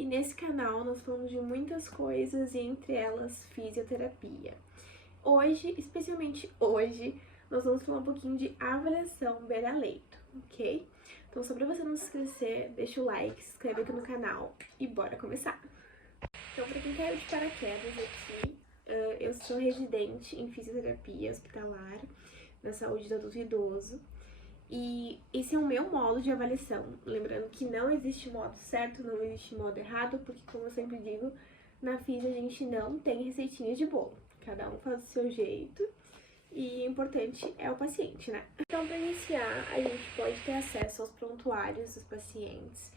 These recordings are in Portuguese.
e nesse canal nós falamos de muitas coisas e entre elas fisioterapia. Hoje, especialmente hoje, nós vamos falar um pouquinho de avaliação beira-leito, ok? Então só pra você não se esquecer, deixa o like, se inscreve aqui no canal e bora começar! Então pra quem caiu de paraquedas aqui, eu sou residente em fisioterapia hospitalar na saúde do adulto e idoso. E esse é o meu modo de avaliação, lembrando que não existe modo certo, não existe modo errado, porque como eu sempre digo, na física a gente não tem receitinhas de bolo, cada um faz o seu jeito e o importante é o paciente, né? Então, para iniciar, a gente pode ter acesso aos prontuários dos pacientes,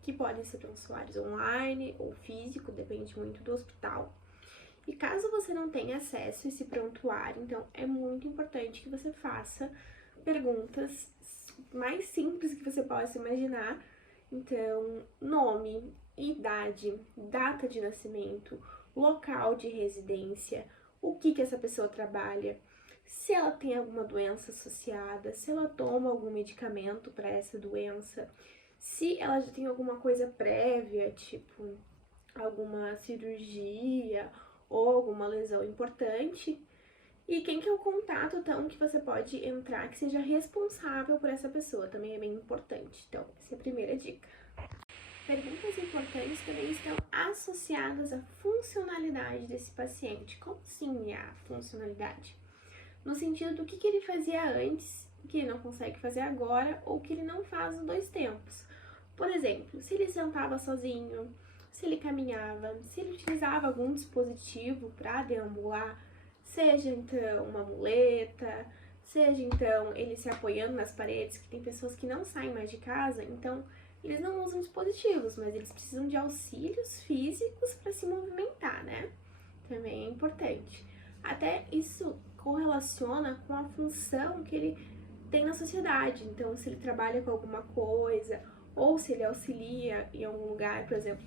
que podem ser prontuários online ou físico, depende muito do hospital. E caso você não tenha acesso a esse prontuário, então é muito importante que você faça perguntas mais simples que você possa imaginar. Então, nome, idade, data de nascimento, local de residência, o que essa pessoa trabalha, se ela tem alguma doença associada, se ela toma algum medicamento para essa doença, se ela já tem alguma coisa prévia, tipo alguma cirurgia ou alguma lesão importante. E quem que é o contato, então, que você pode entrar que seja responsável por essa pessoa, também é bem importante. Então, essa é a primeira dica. Perguntas importantes também estão associadas à funcionalidade desse paciente. Como assim a funcionalidade? No sentido do que ele fazia antes, que ele não consegue fazer agora, ou que ele não faz nos dois tempos. Por exemplo, se ele sentava sozinho, se ele caminhava, se ele utilizava algum dispositivo para deambular, seja então uma muleta, seja então ele se apoiando nas paredes, que tem pessoas que não saem mais de casa, então eles não usam dispositivos, mas eles precisam de auxílios físicos para se movimentar, né? Também é importante. Até isso correlaciona com a função que ele tem na sociedade, então se ele trabalha com alguma coisa, ou se ele auxilia em algum lugar, por exemplo,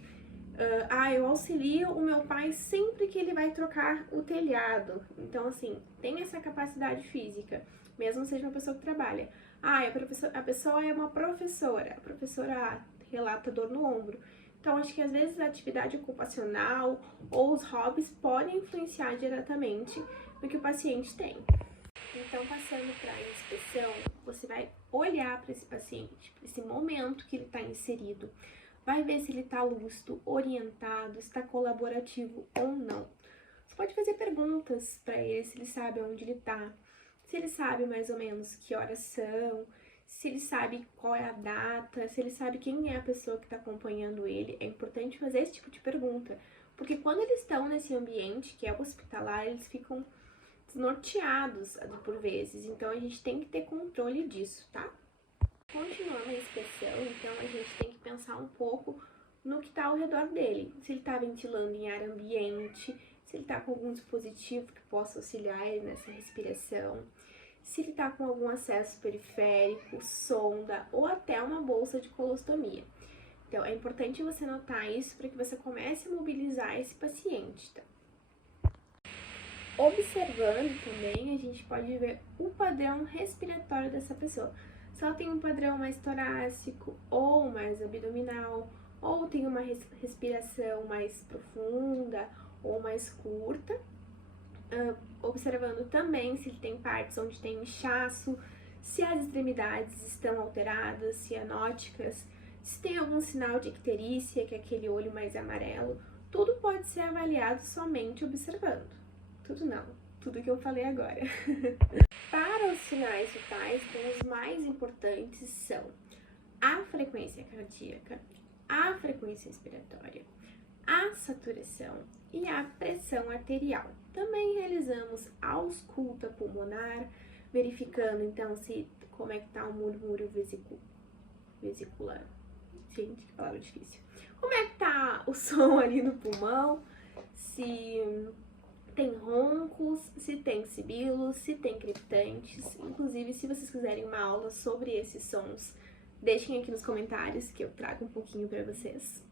eu auxilio o meu pai sempre que ele vai trocar o telhado. Então, assim, tem essa capacidade física, mesmo seja uma pessoa que trabalha. A pessoa é uma professora, a professora relata dor no ombro. Então, acho que às vezes a atividade ocupacional ou os hobbies podem influenciar diretamente no que o paciente tem. Então, passando para a inspeção, você vai olhar para esse paciente, para esse momento que ele está inserido. Vai ver se ele está lúcido, orientado, está colaborativo ou não. Você pode fazer perguntas para ele, se ele sabe onde ele está, se ele sabe mais ou menos que horas são, se ele sabe qual é a data, se ele sabe quem é a pessoa que está acompanhando ele. É importante fazer esse tipo de pergunta, porque quando eles estão nesse ambiente, que é hospitalar, eles ficam desnorteados por vezes, então a gente tem que ter controle disso, tá? Continuando a inspeção, então a gente tem que pensar um pouco no que está ao redor dele. Se ele está ventilando em ar ambiente, se ele está com algum dispositivo que possa auxiliar ele nessa respiração, se ele está com algum acesso periférico, sonda ou até uma bolsa de colostomia. Então é importante você notar isso para que você comece a mobilizar esse paciente. Tá? Observando também, a gente pode ver o padrão respiratório dessa pessoa. Se ela tem um padrão mais torácico ou mais abdominal, ou tem uma respiração mais profunda ou mais curta. Observando também se ele tem partes onde tem inchaço, se as extremidades estão alteradas, cianóticas, se tem algum sinal de icterícia, que é aquele olho mais amarelo. Tudo pode ser avaliado somente observando. Tudo não, tudo que eu falei agora. Para os sinais vitais, então, os mais importantes são a frequência cardíaca, a frequência respiratória, a saturação e a pressão arterial. Também realizamos ausculta pulmonar, verificando então como é que está o murmúrio vesicular. Gente, que palavra difícil. Como é que tá o som ali no pulmão, se tem roncos, se tem sibilos, se tem crepitantes. Inclusive, se vocês quiserem uma aula sobre esses sons, deixem aqui nos comentários que eu trago um pouquinho para vocês.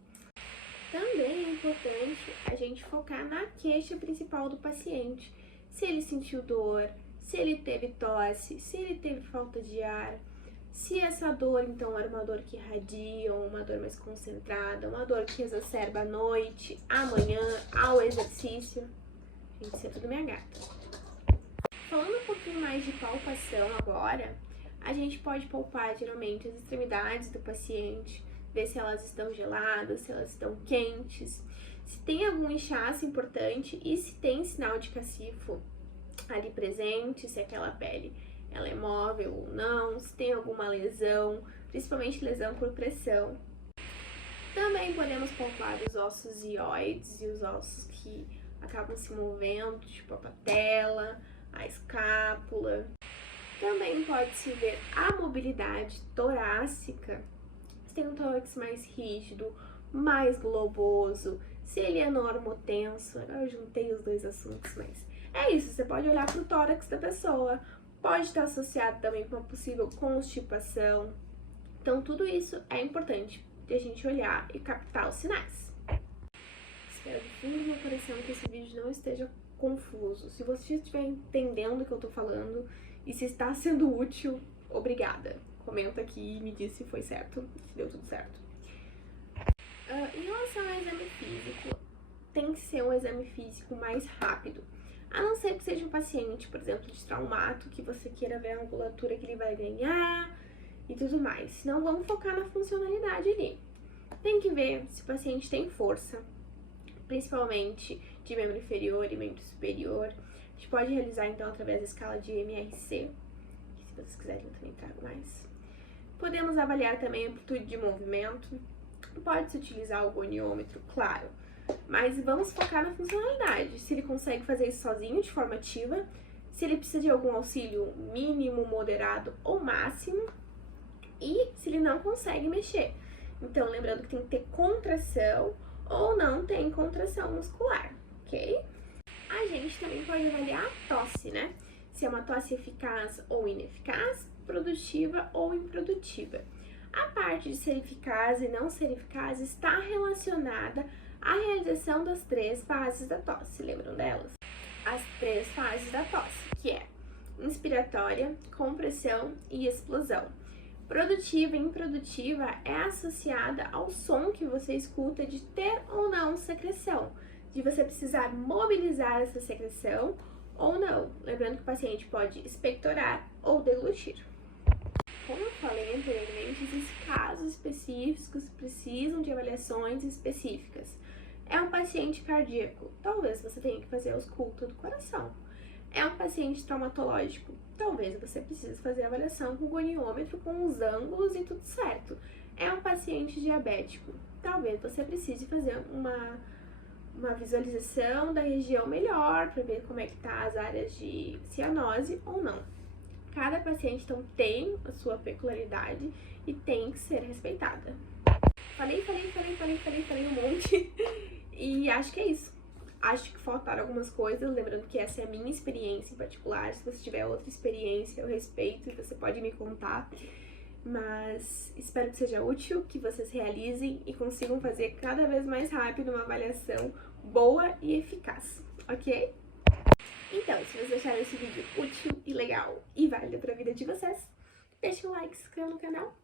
Também é importante a gente focar na queixa principal do paciente. Se ele sentiu dor, se ele teve tosse, se ele teve falta de ar, Se essa dor, então, era uma dor que irradia, ou uma dor mais concentrada, uma dor que exacerba à noite, amanhã, ao exercício. Gente, isso é tudo minha gata. Falando um pouquinho mais de palpação agora, a gente pode palpar geralmente as extremidades do paciente, ver se elas estão geladas, se elas estão quentes, se tem algum inchaço importante e se tem sinal de cacifo ali presente, se aquela pele ela é móvel ou não, se tem alguma lesão, principalmente lesão por pressão. Também podemos palpar os ossos zioides e os ossos que acabam se movendo, tipo a patela, a escápula. Também pode-se ver a mobilidade torácica, se tem um tórax mais rígido, mais globoso, se ele é normotenso. Agora eu juntei os dois assuntos, mas é isso, você pode olhar para o tórax da pessoa, pode estar associado também com uma possível constipação. Então tudo isso é importante de a gente olhar e captar os sinais. Espero do fundo do meu coração que esse vídeo não esteja confuso. Se você estiver entendendo o que eu tô falando e se está sendo útil, obrigada. Comenta aqui e me diz se foi certo, se deu tudo certo. Em relação ao exame físico, tem que ser um exame físico mais rápido. A não ser que seja um paciente, por exemplo, de traumato, que você queira ver a angulatura que ele vai ganhar e tudo mais. Senão, vamos focar na funcionalidade ali. Tem que ver se o paciente tem força, principalmente de membro inferior e membro superior. A gente pode realizar, então, através da escala de MRC, que se vocês quiserem eu também trago mais. Podemos avaliar também a amplitude de movimento. Pode-se utilizar o goniômetro, claro. Mas vamos focar na funcionalidade, se ele consegue fazer isso sozinho de forma ativa, se ele precisa de algum auxílio mínimo, moderado ou máximo, e se ele não consegue mexer. Então, lembrando que tem que ter contração ou não tem contração muscular, ok? A gente também pode avaliar a tosse, né? Se é uma tosse eficaz ou ineficaz, produtiva ou improdutiva. A parte de ser eficaz e não ser eficaz está relacionada à realização das 3 fases da tosse. Lembram delas? As 3 fases da tosse, que é inspiratória, compressão e explosão. Produtiva e improdutiva é associada ao som que você escuta de ter ou não secreção, de você precisar mobilizar essa secreção ou não. Lembrando que o paciente pode expectorar ou deglutir. Como eu falei anteriormente, existem casos específicos que precisam de avaliações específicas. É um paciente cardíaco, talvez você tenha que fazer a ausculta do coração. É um paciente traumatológico, talvez você precise fazer a avaliação com o goniômetro, com os ângulos e tudo certo. É um paciente diabético, talvez você precise fazer uma visualização da região melhor para ver como é que tá as áreas de cianose ou não. Cada paciente, então, tem a sua peculiaridade e tem que ser respeitada. Falei um monte e acho que é isso. Acho que faltaram algumas coisas, lembrando que essa é a minha experiência em particular. Se você tiver outra experiência, eu respeito e você pode me contar. Mas espero que seja útil, que vocês realizem e consigam fazer cada vez mais rápido uma avaliação boa e eficaz, ok? Então, se vocês acharam esse vídeo útil e legal e válido para a vida de vocês, deixa um like, se inscreva no canal